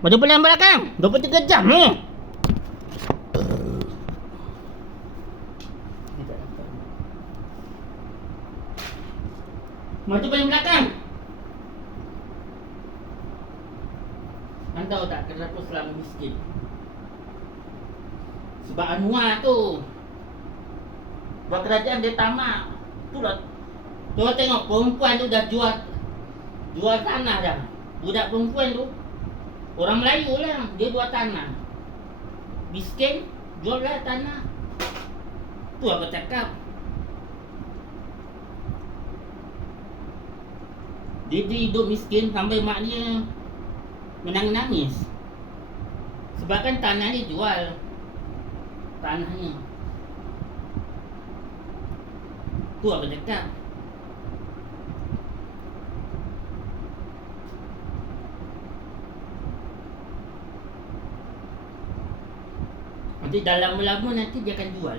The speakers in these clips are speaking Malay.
Maju pelan belakang. 23 jam ni. Maju paling belakang. Anda tahu tak kenapa selama miskin? Sebab Anwar tu buat kerajaan dia tamak. Itulah. Tuan tengok perempuan tu dah jual tanah dah. Budak perempuan tu orang Melayu lah, dia jual tanah. Miskin, jual lah tanah. Tu aku cakap. Dia hidup miskin sampai mak dia menangis. Sebab kan tanah dia jual. Tanahnya. Tu aku cakap. Nanti dah lama-lama nanti dia akan jual.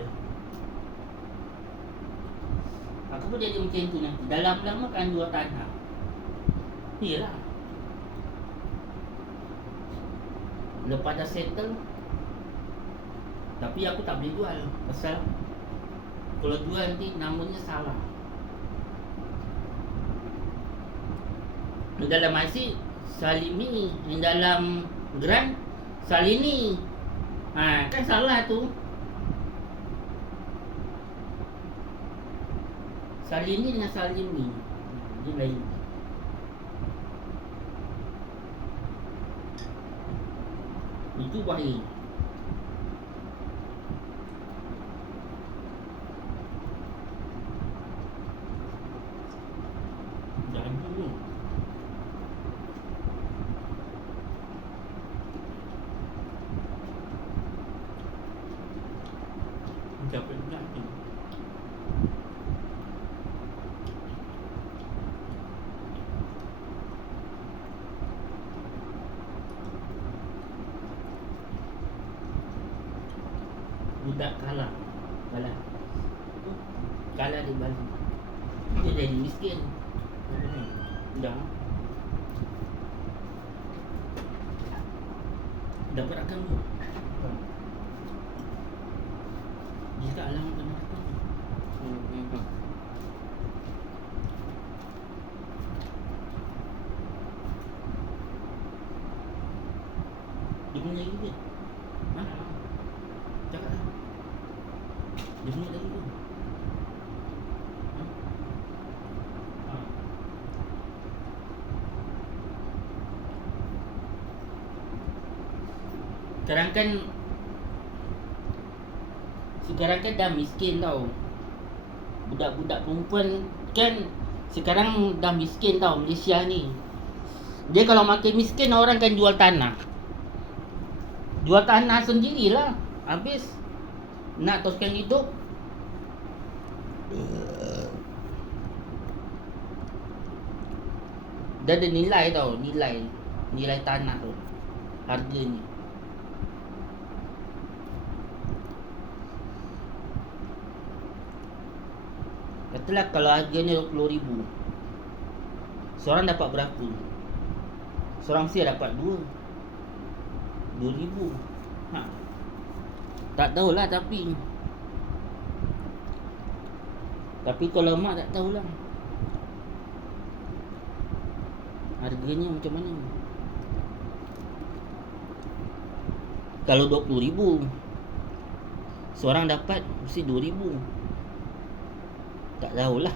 Aku pun jadi macam tu nanti. Dah lama-lama akan jual tanah. Iyalah. Lepas dah settle. Tapi aku tak boleh jual. Pasal kalau jual nanti namanya salah. Yang dalam IC Salimi, yang dalam grant Salini. Kan salah tu. Salini dengan Salimi dia lain. Itu bahaya. Jangan dulu. Dapat nak tu. Budak kalah di Bali. Dia jadi miskin. Dah dapat akan tu. Dia tak alamat benar tu. Dia punya lagi dia. Cakap lah. Dia punya lagi tu. Sekarang kan dah miskin tau. Budak-budak perempuan kan sekarang dah miskin tau Malaysia ni. Dia kalau makin miskin orang kan jual tanah. Jual tanah sendirilah. Habis nak teruskan hidup. Dia ada nilai tau. Nilai tanah tu, harganya. Katalah kalau harganya RM20,000, seorang dapat berapa? Seorang mesti dapat 2,000. Tak tahulah tapi kalau mak tak tahulah harganya macam mana. Kalau 20,000, seorang dapat mesti 2,000. Tak tahulah.